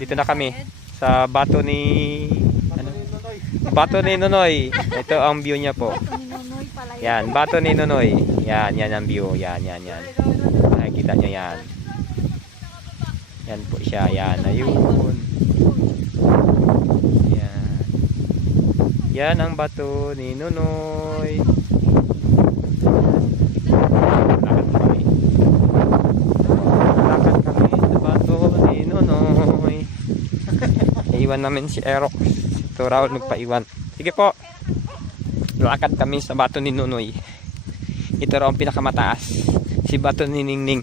Dito na kami sa bato ni Bato ni Nonoy. Ito ang view niya po. Yan, bato ni Nonoy. Yan ang view. Yan. Nakikita niyo yan. Yan po siya. Yan, ayun. Yan ang bato ni Nonoy. Lakad kami sa bato ni Nonoy. Iwan namin si Aerox. Ito Raul nagpaiwan. Sige po. Lakad kami sa bato ni Nonoy. Ito raw ang pinakamataas. Si bato ni Ningning.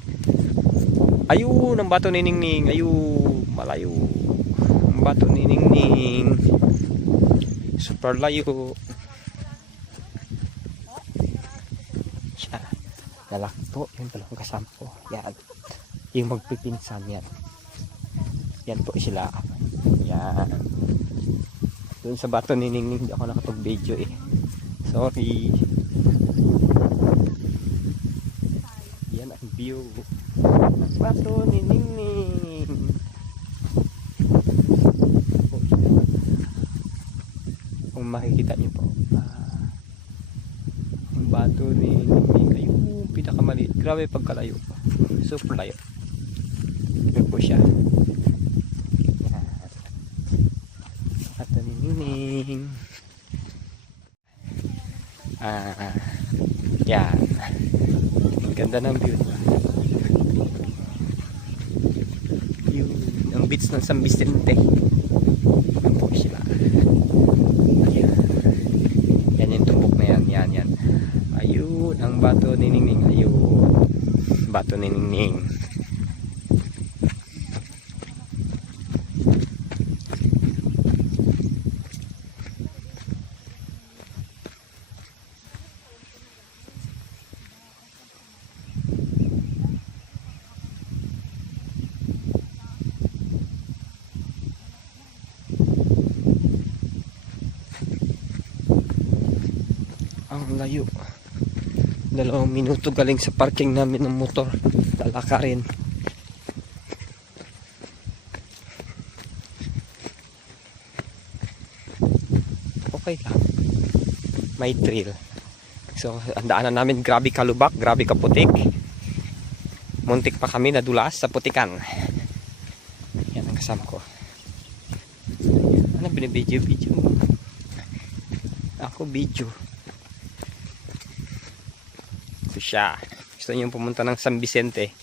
Ayun ang bato ni Ningning. Ayun. Malayo. Ang bato ni Ningning. Super layo. Siya. Lalaki po. Yung dalawang kasama ko. Yan. Yung magpipinsan yan. Yan po sila. Yan. Doon sa bato ni Ningning hindi ako nakapag-video eh. Sorry. Yan ang view. Bato ni Ningning. Kung makikita niyo po. Ang bato ni Ningning. Ayun, pinakamaliit. Grabe pagkalayo. Super layo. Yun po siya. Bato ni Ningning. Yan. Ang ganda ng view. Yung ang beach ng San Vicente. Yan po sila. Ayan. Yan yung tumbok na yan. Yan. Ayun. Ang bato ni Ningning. Ayun. Bato ni Ningning. Ang layo. 2 minuto galing sa parking namin ng motor. Lalakarin. Okay lang. May trail. So, ang daanan namin grabe kalubak, grabe kaputik. Muntik pa kami nadulas sa putikan. Yan ang kasama ko. Ano binibidyo? Ako video. Siya. Gusto niyo pumunta ng San Vicente.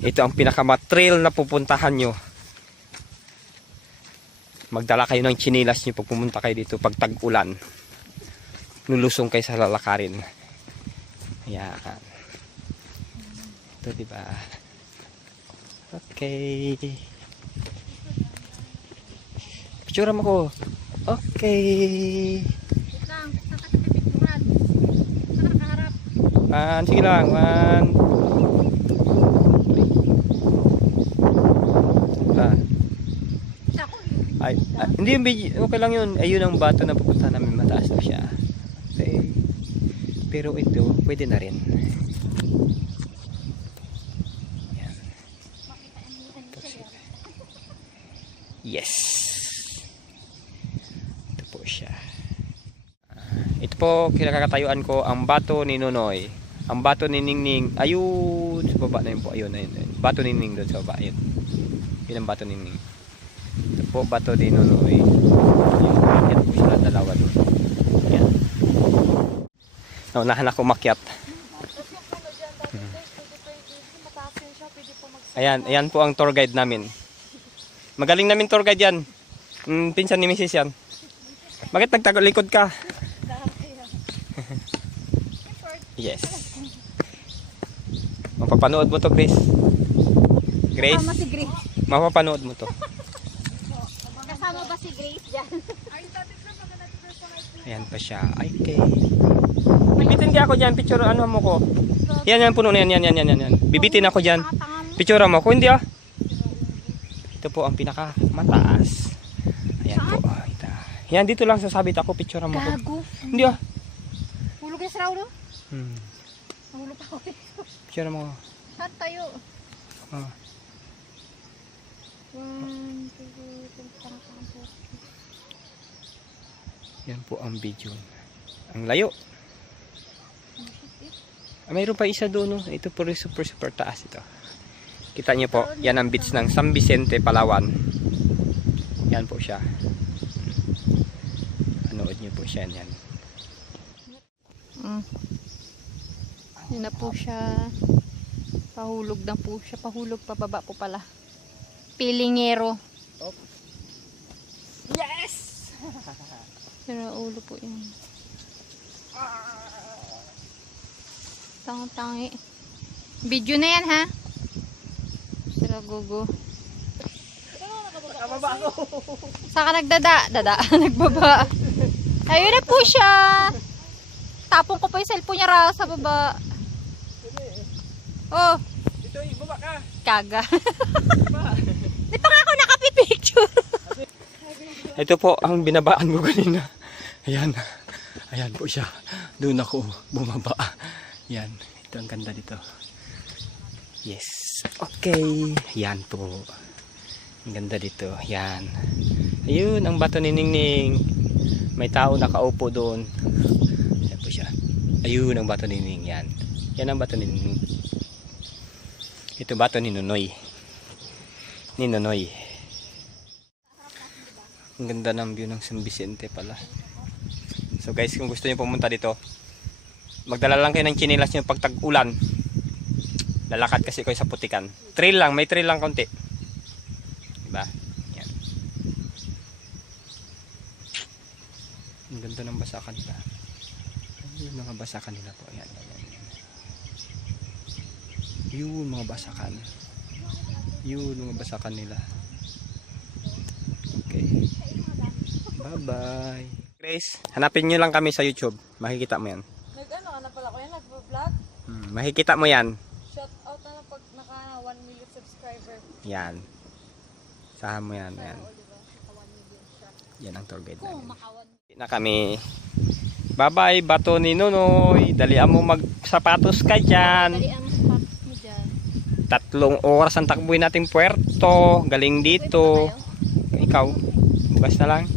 Ito ang pinakamatrail na pupuntahan nyo. Magdala kayo ng chinilas nyo pag pumunta kayo dito pag tag-ulan. Lulusong kayo sa lalakarin. Ayan. Ito diba? Okay. Picture mo ko. Okay. Sige lang, 1. Hindi yung video, okay lang yun. Ayun ang bato na pupunta namin, mataas na siya. Okay. Pero ito, pwede na rin. Yan. Yes. Ito po siya. Ito po, kinakatayuan ko ang bato ni Nonoy. Ang bato ni Ningning, ayun, sa baba na yun po, ayun. Bato ni Ningning doon sa baba, ayun. Yun ang bato ni Ningning. Ito po, bato ni Nonoy. Yan po sila dalawa doon. Yan. Naunahan ako makyat. Ayan po ang tour guide namin. Magaling namin tour guide yan. Pinsan ni Mrs. yan. Bakit nagtalikod ka? Yes. Mapapanood mo to, Grace. Grace? Kasama si Grace. Mapapanood mo to. Kasama ba si Grace dyan? Ayan pa siya. Ay, okay. Bibitin ka ako dyan. Picture, ano mo ko. Yan, puno na yan. Bibitin ako dyan. Picture mo ko. Hindi ah. Ito po ang pinaka mataas. Ayan po. Yan, dito lang sasabit ako. Picture mo ko. Gago. Hindi ah. Hulog yung saraw no? Hulog ako. Picture mo. Saan tayo? 1, 2, 3, 4. Yan po ang video. Ang layo. Mayroon pa isa doon. No? Ito po rin super taas ito. Kita niyo po, yan ang beach ng San Vicente, Palawan. Yan po siya. Anood niyo po siya yan. Yun na po siya. Pahulog na po siya. Pahulog pababa po pala. Pilingero. Yes! Sira ulo po yun. Tangi. Video na yan ha. Sira gugo. Nakababa ako. Saan ka nagdada? Dada. Nagbaba. Ayun na po siya. Tapong ko pa yung cellphone niya ra sa baba. Oh. Ito, ibaba ka. Kaga. Di pa nga ako nakapipicture. Ito po ang binabaan ko kanina. Ayan. Ayan po siya. Doon ako bumaba. Yan. Ito ang ganda dito. Yes. Okay. Yan po. Ang ganda dito. Yan. Ayun ang bato ni Ningning. May tao nakaupo doon. Yan po siya. Ayun ang bato ni Ningning. Yan. Yan ang bato ni Ningning. Ito bato ni Nonoy. Ni Nonoy. Ang ganda ng view ng San Vicente pala. So guys, kung gusto niyo pumunta dito, magdala lang kayo ng chinilas niyo pag tag-ulan. Lalakad kasi kayo sa putikan. Trail lang, may trail lang konti. Diba? Yan. Ang ganda ng basakan nila. Yung mga basakan nila po. Yan. Yung mga basakan. Yung mga basakan nila. Okay. Bye-bye. Grace, hanapin nyo lang kami sa YouTube. Makikita mo yan. Ano pala ko yan? Nag-vlog? Makikita mo yan. Shout out na pag naka 1 million subscriber. Yan. Sahan mo yan. Yan. Yan ang tour guide namin. Na kami. Bye-bye, bato ni Nonoy. Dalian mo magsapatos ka dyan. Dalian mo sapatos mo dyan. 3 oras ang takbuhin natin puerto. Galing dito. Ikaw, bukas na lang.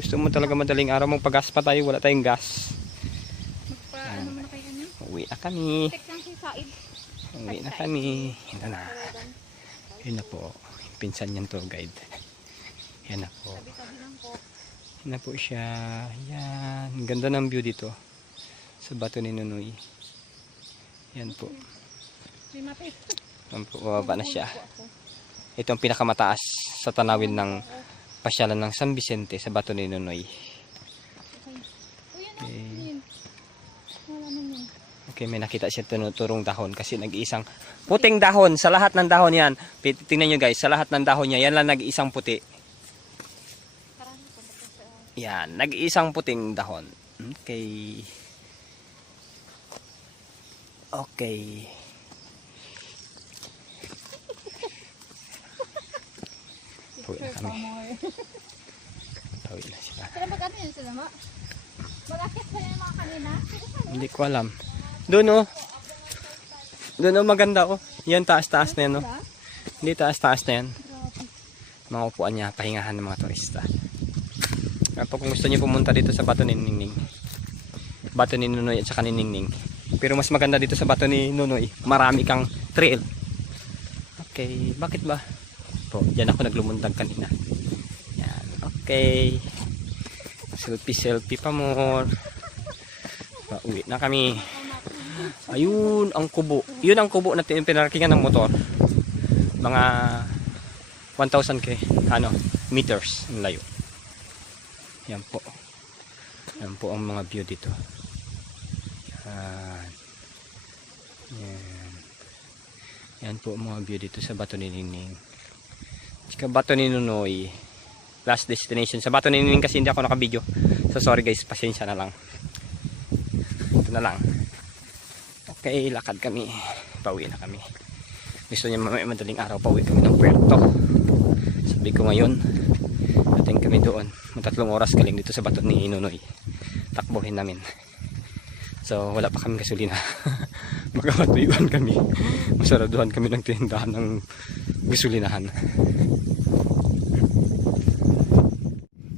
Gusto mo talaga madaling araw, mong pag-gas pa tayo, wala tayong gas. Ano mo na kayo niya? Uwi na kami. Tek lang si Said. Uwi na kami. Yan na. Yan na po. Yung pinsan niyan tour guide. Yan na po. Tabi-tabi lang po. Yan na po siya. Yan. Ang ganda ng view dito. Sa bato ni Nonoy. Yan po. May mapit. Yan po. Bababa na siya. Ito ang pinakamataas sa tanawin ng pasyalan ng San Vicente sa bato ni Nonoy. Okay, may nakita siya tunuturong dahon kasi nag-iisang puting dahon sa lahat ng dahon yan. Tingnan nyo guys, sa lahat ng dahon niya, yan lang nag-iisang puti. Yan, nag-iisang puting dahon. Okay. Okay. Pauwi na kami. Pauwi na sila. Pero mag-ano yun sila ma? Mag-akit sila yung mga kanina? Hindi ko alam. Doon oh. Doon oh, maganda oh. Yan taas-taas na yan oh. Hindi taas-taas na yan. Mga upuan niya, pahingahan ng mga turista. Kapag kung gusto niyo pumunta dito sa bato ni Ningning. Bato ni Nonoy at saka ni Ningning. Pero mas maganda dito sa bato ni Nonoy. Marami kang trail. Okay, bakit ba? Po, diyan ako naglumuntag kanina. Yan, okay. Selfie pa more. Pauwi na kami. Ayun ang kubo. Yun ang kubo na pinarkingan ng motor. Mga 1,000 meters ang layo. Yan po. Yan po ang mga view dito. Yan. Yan. Yan po ang mga view dito sa bato ni Ningning. Sa bato ni Nonoy. Last destination. Sa bato ni Ningning kasi hindi ako nakabidyo. So sorry guys, pasensya na lang. Ito na lang. Okay, lakad kami. Pauwi na kami. Gusto niya mamaya madaling araw pauwi kami ng puerto. Sabi ko ngayon, ating kami doon. 3 oras galing dito sa bato ni Nonoy. Takbuhin namin. So wala pa kaming gasolina. magkakatuyuan kami. Masaraduhan kami ng tindahan ng gasolinahan.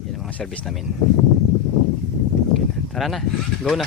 Yan ang mga service namin. Okay na. Tara na, go na.